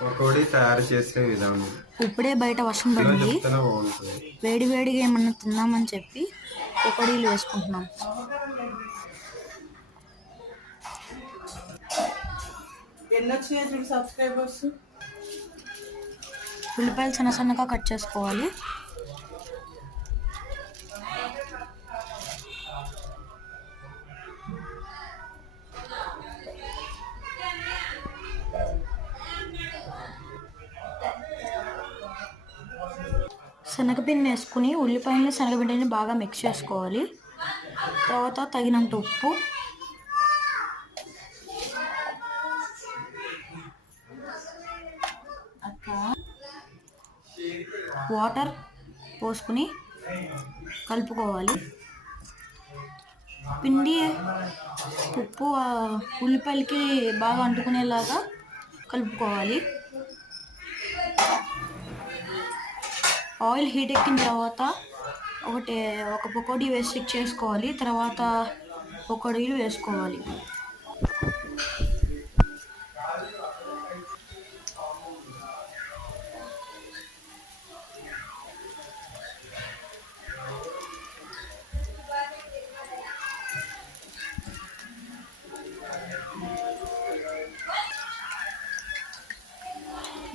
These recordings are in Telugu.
పకోడీ తయారు చేసే విధానం ఇప్పుడే బయట వర్షం ఇలా పడింది. చెప్తేనే బాగుంటుంది. వేడి వేడిగా ఏమన్నా తిందామని చెప్పి పకోడీలు వేసుకుంటున్నాం. ఎన్నొచ్చినాయి చూడు సబ్స్క్రైబర్స్. ఉల్లిపాయలు సన్న సన్నగా కట్ చేసుకోవాలి. శనగపిండి వేసుకుని ఉల్లిపాయలని శనగపిండిని బాగా మిక్స్ చేసుకోవాలి. తర్వాత తగినంత ఉప్పు, వాటర్ పోసుకుని కలుపుకోవాలి. పిండి ఉప్పు ఉల్లిపాయలకి బాగా అంటుకునేలాగా కలుపుకోవాలి. ఆయిల్ హీట్ ఎక్కిన తర్వాత ఒక పకోడీ వేసి స్టిక్ చేసుకోవాలి. తర్వాత పకోడీలు వేసుకోవాలి.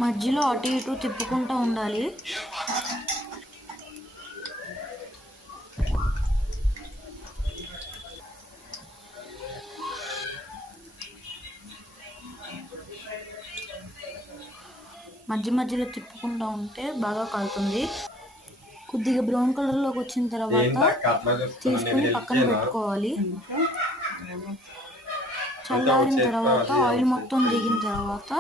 మధ్యలో అటు ఇటు తిప్పుకుంటూ ఉండాలి. మధ్యలో తిప్పుకుంటూ ఉంటే బాగా కాలుతుంది. కొద్దిగా బ్రౌన్ కలర్లోకి వచ్చిన తర్వాత తీసుకుని పక్కన పెట్టుకోవాలి. చల్లారిన తర్వాత ఆయిల్ మొత్తం దిగిన తర్వాత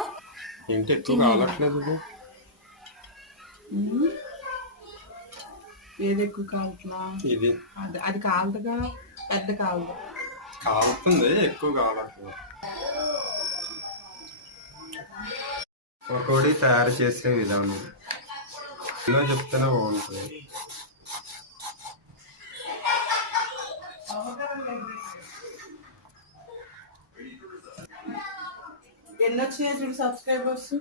ఏది ఎక్కువ కాలుతున్నా? ఇది అది కాలుతుగా, పెద్ద కాలుతుంది, ఎక్కువ కాలట్లేదు. పకోడీ తయారు చేసే విధానం ఇలా చెప్తేనే బాగుంటుంది. ఎన్నొచ్చినాయి చూడు సబ్స్క్రైబర్స్.